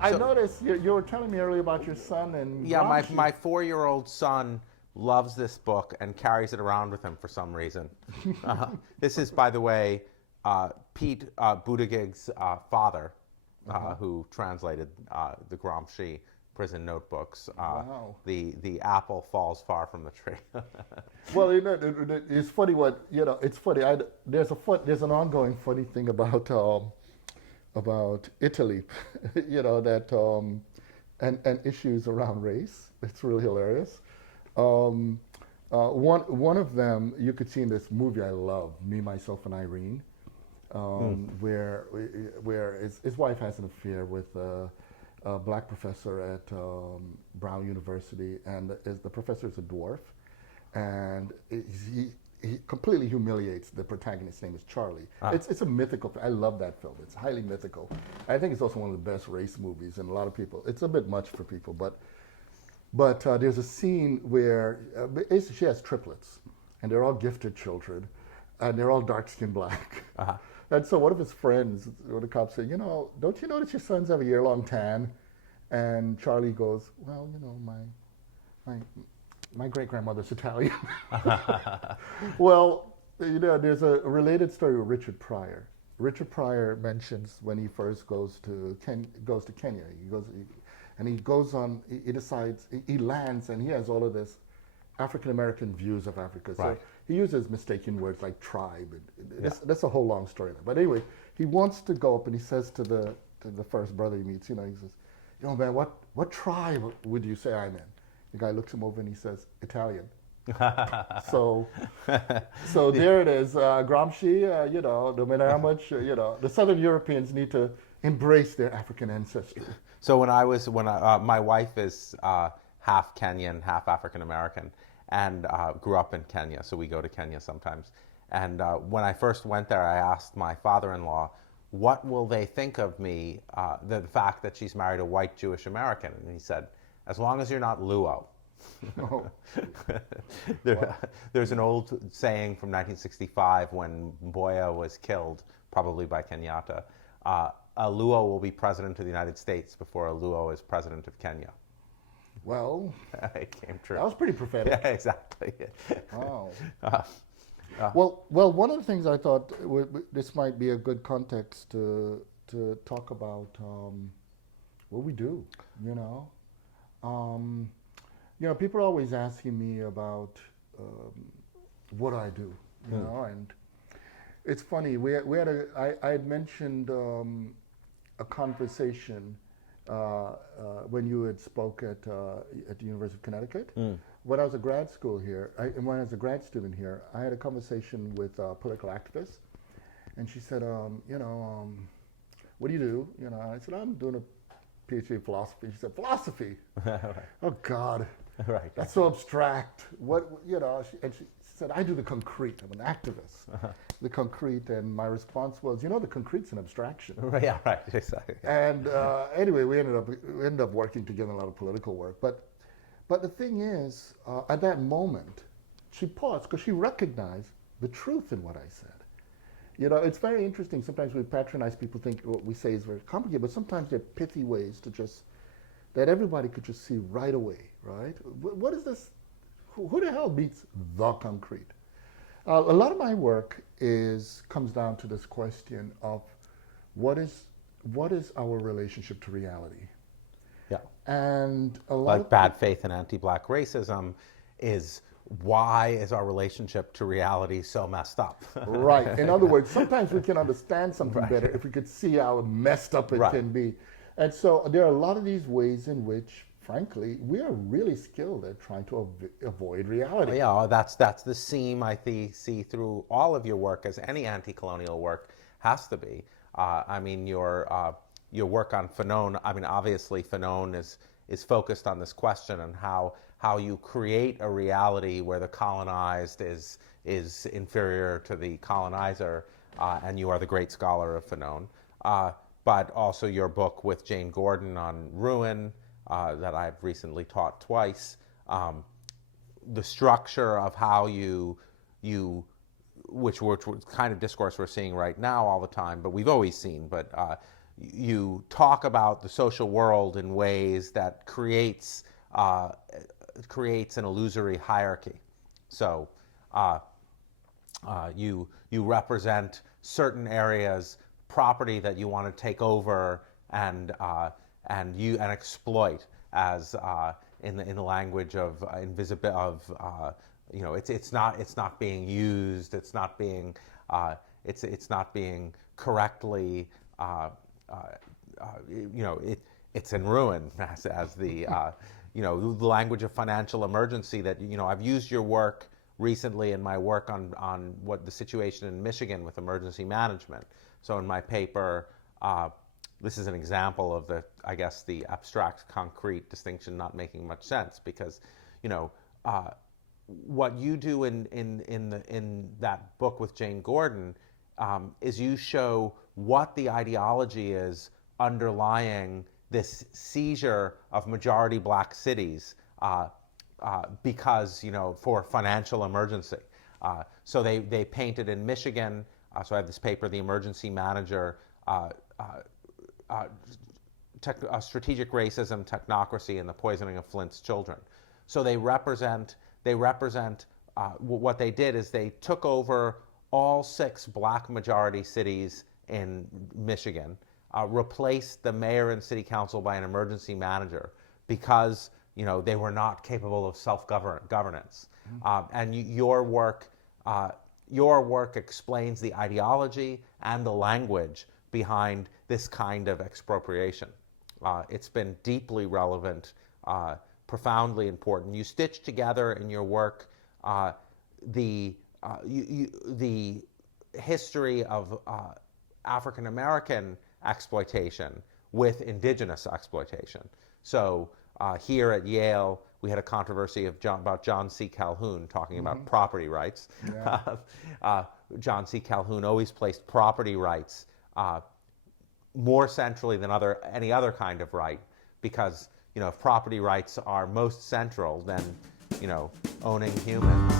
I noticed you were telling me earlier about your son and Yeah, Gramsci. my 4-year-old son loves this book and carries it around with him for some reason. This is, by the way, Pete Buttigieg's father, who translated the Gramsci prison notebooks. Wow. The apple falls far from the tree. Well, it's funny what it's funny. There's an ongoing funny thing about Italy, and issues around race. It's really hilarious. One of them you could see in this movie I love, Me, Myself, and Irene, where his wife has an affair with a black professor at Brown University, and the professor is a dwarf, and he completely humiliates the protagonist. His name is Charlie. It's a mythical. I love that film. It's highly mythical. I think it's also one of the best race movies, and a lot of people. It's a bit much for people, but there's a scene where basically she has triplets, and they're all gifted children, and they're all dark-skinned black. And so one of his friends, one of the cops said, don't you know that your sons have a year-long tan? And Charlie goes, well, my great-grandmother's Italian. Well, there's a related story with Richard Pryor. Richard Pryor mentions when he first goes to Kenya. He decides, he lands, and he has all of this African-American views of Africa. So he uses mistaken words like tribe. That's a whole long story. But anyway, he wants to go up, and he says to the first brother he meets, he says, man, what tribe would you say I'm in? The guy looks him over and he says, Italian. so there it is. Gramsci, no matter how much, the Southern Europeans need to embrace their African ancestry. So my wife is half Kenyan, half African American, and grew up in Kenya, so we go to Kenya sometimes. And when I first went there, I asked my father-in-law, what will they think of me, the fact that she's married a white Jewish American? And he said, as long as you're not Luo. Oh. There's an old saying from 1965 when Mboya was killed, probably by Kenyatta, a Luo will be president of the United States before a Luo is president of Kenya. Well, it came true. That was pretty prophetic. Yeah, exactly. Wow. Well, one of the things I thought this might be a good context to talk about what we do. People are always asking me about what I do. And it's funny. I had mentioned a conversation when you had spoke at the University of Connecticut. When I was a grad school here, when I was a grad student here, I had a conversation with a political activist, and she said, what do you do? I said, I'm doing a PhD in philosophy. She said, philosophy? Oh God, Right. That's so abstract. And she said, I do the concrete. I'm an activist. The concrete, and my response was, the concrete's an abstraction. Yeah, right, exactly. And anyway, we ended up working together in a lot of political work. But the thing is, at that moment, she paused because she recognized the truth in what I said. It's very interesting. Sometimes we patronize people, think what we say is very complicated, but sometimes there are pithy ways that everybody could just see right away, right? What is this? Who the hell beats the concrete? A lot of my work comes down to this question of what is our relationship to reality? Yeah. And a lot like of bad faith and anti-black racism is why is our relationship to reality so messed up? Right. In other words, sometimes we can understand something better if we could see how messed up it can be. And so there are a lot of these ways in which, frankly, we are really skilled at trying to avoid reality. Yeah, that's the seam I see through all of your work, as any anti-colonial work has to be. Your work on Fanon, obviously Fanon is focused on this question and how you create a reality where the colonized is inferior to the colonizer, and you are the great scholar of Fanon. But also your book with Jane Gordon on Ruin, that I've recently taught twice. The structure of how which kind of discourse we're seeing right now all the time, but we've always seen, but you talk about the social world in ways that creates an illusory hierarchy. So you represent certain areas, property that you want to take over and exploit as in the language of it's not being used, it's not being correctly it's in ruin as the the language of financial emergency that I've used your work recently in my work on what the situation in Michigan with emergency management. So in my paper, this is an example of the abstract concrete distinction not making much sense, because what you do in that book with Jane Gordon is you show what the ideology is underlying this seizure of majority black cities because for financial emergency. So they painted in Michigan. So I have this paper, The Emergency Manager, Strategic Racism, Technocracy, and the Poisoning of Flint's Children. So they represent what they did is they took over all 6 black majority cities in Michigan, replaced the mayor and city council by an emergency manager because they were not capable of self-governance. And your work explains the ideology and the language behind this kind of expropriation. It's been deeply relevant, profoundly important. You stitch together in your work the history of African American exploitation with indigenous exploitation. So here at Yale, we had a controversy about John C. Calhoun talking about property rights. Yeah. John C. Calhoun always placed property rights more centrally than any other kind of right, because if property rights are most central, then owning humans